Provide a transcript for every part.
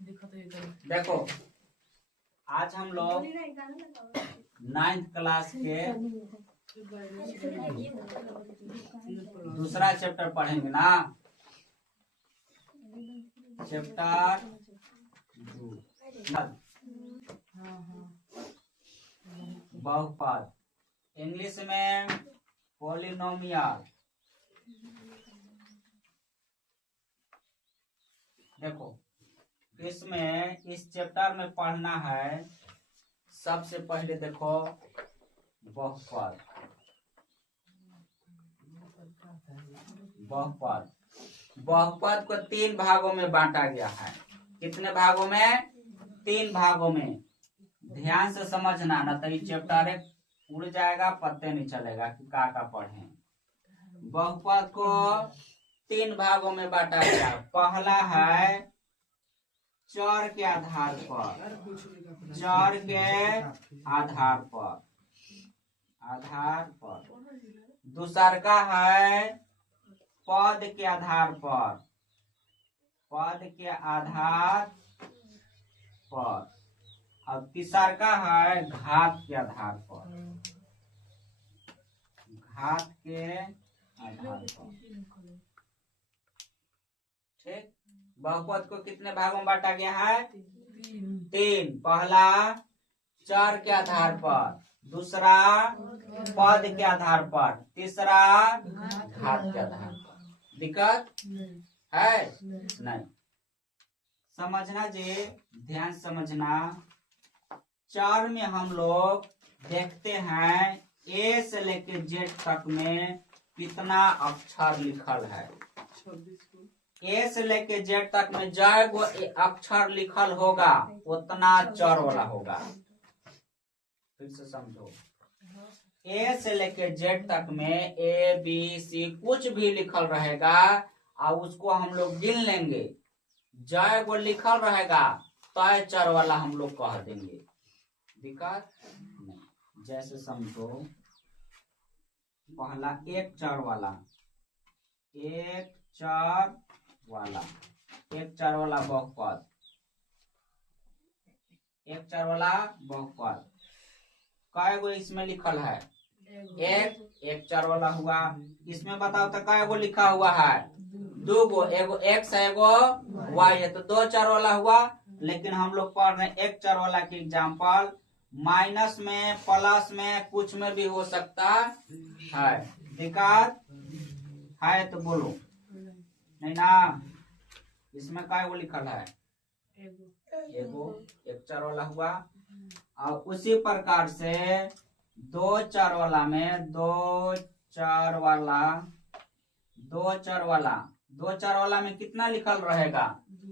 देखो आज हम लोग 9th क्लास के दूसरा चैप्टर पढ़ेंगे ना। चैप्टर 2 बहुपद, इंग्लिश में पॉलिनोमियल। देखो इसमें इस चैप्टर में पढ़ना है सबसे पहले देखो बहुपद। बहुपद बहुपद को 3 भागों में बांटा गया है। कितने भागों में? 3 भागों में। ध्यान से समझना, न तो ये चैप्टर उड़ जाएगा, पत्ते नहीं चलेगा कि का पढ़े। बहुपद को 3 भागों में बांटा गया। पहला है चर के आधार पर, चर के आधार पर। दूसर का है पद के आधार पर, पद के आधार पर। और तीसर का है घात के आधार पर, घात के आधार पर। ठीक। बहुपद को कितने भागों में बांटा गया है? 3। पहला चर के आधार पर, दूसरा पद के आधार पर, तीसरा घात के आधार पर। दिक्कत है? नहीं। समझना जी, ध्यान समझना। चर में हम लोग देखते हैं ए से लेके जेड तक में कितना अक्षर लिखल है। ए से लेके जेड तक में जो अक्षर लिखल होगा उतना चर वाला होगा। फिर से समझो, ए से लेके जेड तक में ए बी सी कुछ भी लिखल रहेगा और उसको हम लोग गिन लेंगे। जो वो लिखल रहेगा तो चर वाला हम लोग कह देंगे। दिक्कत नहीं। जैसे समझो, पहला एक चर वाला, एक चर वाला, एक चर वाला बहुपद, एक चर वाला बहुपद। कै गो इसमें लिखल है? एक चर वाला हुआ। इसमें बताओ तो कै गो लिखा हुआ है? 2 गो, एगो एक्स है एगो वाई है, तो 2 चर वाला हुआ। लेकिन हम लोग पढ़ रहे हैं एक चर वाला की एग्जाम्पल। माइनस में, प्लस में, कुछ में भी हो सकता है। दिक्कत है तो बोलो। नहीं ना? इसमें काय वो लिखल है? एगो, एक चर वाला हुआ। और उसी प्रकार से 2 चर वाला में, 2 चर वाला में कितना लिखल रहेगा?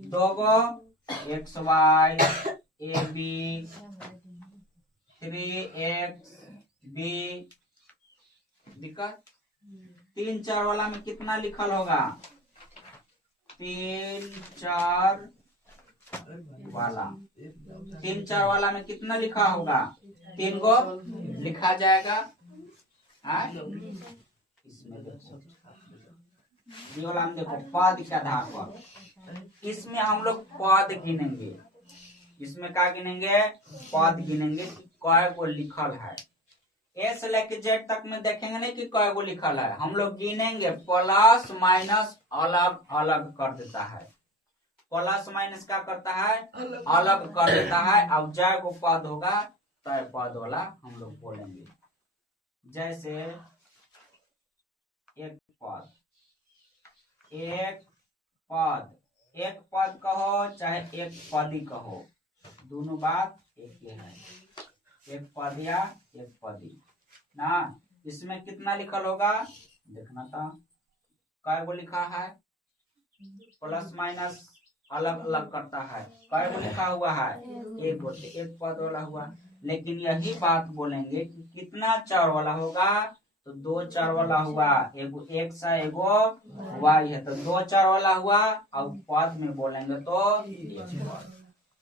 2 गो X Y, A B, 3x B. दिक्कत? 3 चर वाला में कितना लिखल होगा? 3 चर वाला, 3 चर वाला में कितना लिखा होगा? 3 गो लिखा जाएगा। इसमें देखो, ये वाला में देखो पद के आधार पर। इसमें हम लोग पद गिनेंगे। इसमें क्या गिनेंगे? पद गिनेंगे कि कै गो लिखल है। ए से लेके जेड तक में देखेंगे नहीं कि कै गो लिखल है, हम लोग गिनेंगे। प्लस माइनस अलग अलग कर देता है। प्लस माइनस क्या करता है? अलग कर देता है। अब जय को पद होगा तो पद वाला हम लोग बोलेंगे। जैसे एक पद, एक पद, एक पद कहो चाहे एक पदी कहो, दोनों बात एक ही है। एक पद या एक पदी ना। इसमें कितना लिखल होगा? देखना था कै गो लिखा है? प्लस माइनस अलग अलग करता है। कै गो लिखा हुआ है? एक गो, एक पद वाला हुआ। लेकिन यही बात बोलेंगे कि कितना चर वाला होगा, तो 2 चर वाला हुआ। एगो एक्स है एगो वाई है, तो 2 चर वाला हुआ। और पद में बोलेंगे तो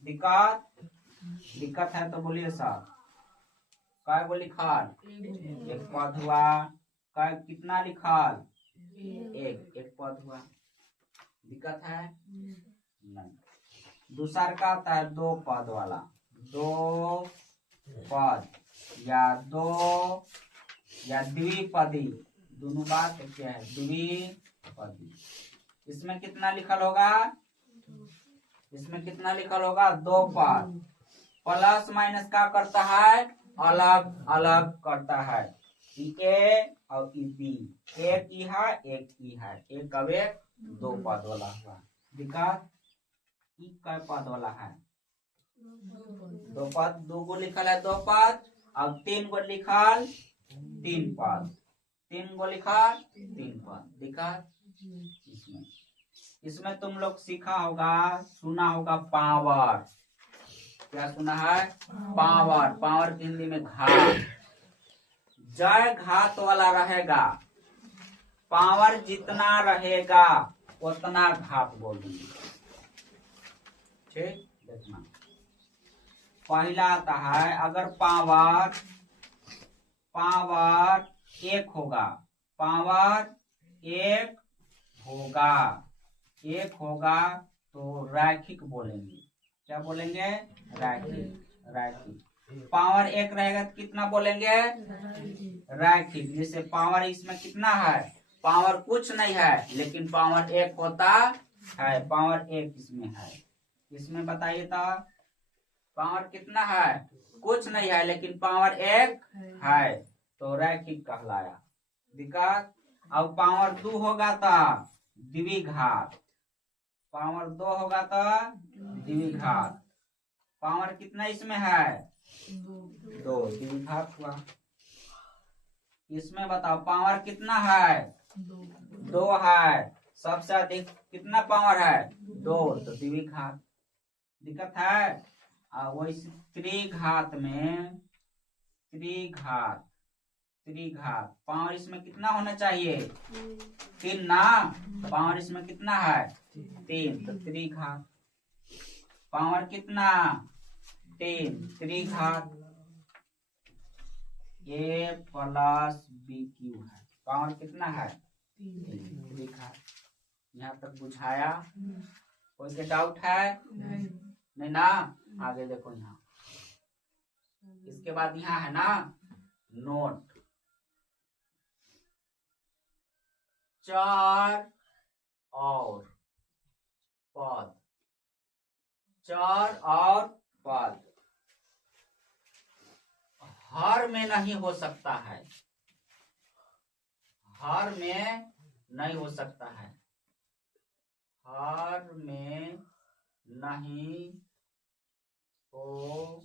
दिक्कत है तो बोलिए सर। कै गो लिखल? एक पद हुआ। कितना लिखल? एक पद हुआ। दिक्कत है? नहीं। दूसरा का आता है दो पद वाला, दो पद या दो या द्विपदी, दोनों बात क्या है, द्विपदी। इसमें कितना लिखल होगा, इसमें कितना लिखल होगा, दो पद। प्लस माइनस का करता है, अलग अलग करता है। ए और बी, एक ई है एक ई है, एक अब एक दो पद वाला हुआ। दिक्कत ई कै पद वाला है, दो पद, दो गो लिखल है दो पद, अब तीन गो लिखल तीन पद, तीन गो लिखल तीन पद। दिक्कत इसमें, इसमें तुम लोग सीखा होगा, सुना होगा पावर। क्या सुना है, पावर। पावर की हिंदी में घात। जय घात वाला रहेगा, पावर जितना रहेगा उतना घात बोलेंगे। ठीक, देखना पहला आता है, अगर पावर एक होगा, पावर एक होगा तो रैखिक बोलेंगे। क्या बोलेंगे, रैखिक। पावर एक रहेगा तो कितना बोलेंगे, रैखिक। जैसे पावर इसमें कितना है, पावर कुछ नहीं है लेकिन पावर एक होता है, पावर एक इसमें है। इसमें बताइए तो पावर कितना है, कुछ नहीं है लेकिन पावर एक है, तो रैखिक कहलाया। दिक्कत। अब पावर दो होगा तो द्विघात, पावर दो होगा तो द्विघात। पावर कितना इसमें है, दो, द्विघात हुआ। इसमें बताओ पावर कितना है, दो है, सबसे अधिक कितना पावर है, दो, तो द्विघात। दिक्कत है। वैसे त्रिघात में, त्रिघात पावर इसमें कितना होना चाहिए, तीन ना, पावर इसमें कितना है, तीन, तो त्रिघात। पावर कितना, तीन, त्रिघात। ए प्लस बी क्यू है, पावर कितना है, त्रिघात। यहाँ तक बुझाया, कोई डाउट है, नहीं ना। आगे देखो, यहाँ इसके बाद यहाँ है ना नोट, चार और पद, चार और पद हर में नहीं हो सकता है, हर में नहीं हो सकता है, हर में नहीं हो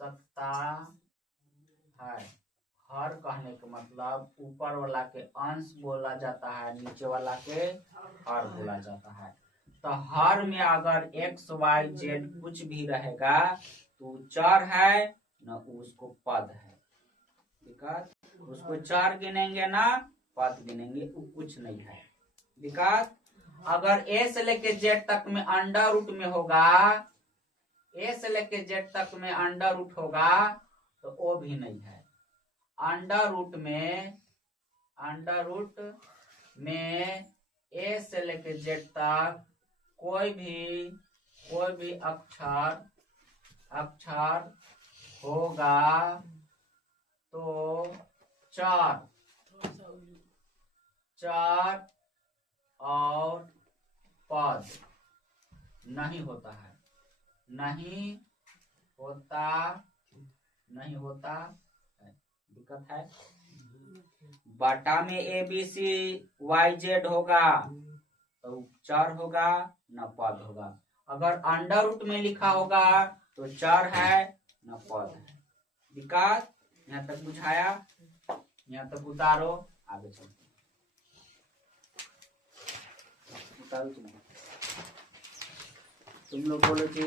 सकता है। हर कहने का मतलब ऊपर वाला के अंश बोला जाता है, नीचे वाला के हर बोला जाता है। तो हर में अगर x y z कुछ भी रहेगा तो चर है न, उसको पद है। ठीक है, उसको चर गिनेंगे ना पद गिनेंगे, वो कुछ नहीं है। दिक्कत। अगर a से लेके z तक में अंडर रूट में होगा, a से लेके z तक में अंडर रूट होगा तो वो भी नहीं है। अंडर रूट में a से लेके z तक कोई भी अक्षर होगा तो चार और पद नहीं होता है, नहीं होता है। दिक्कत है। बटा में A B C Y Z होगा तो चार होगा न पद होगा। अगर अंडर रूट में लिखा होगा तो चार है न पद है। दिक्कत। यहाँ तक बुझाया, यहाँ तक उतारो, आगे चलते उतारो। तुम लोग बोलो जी।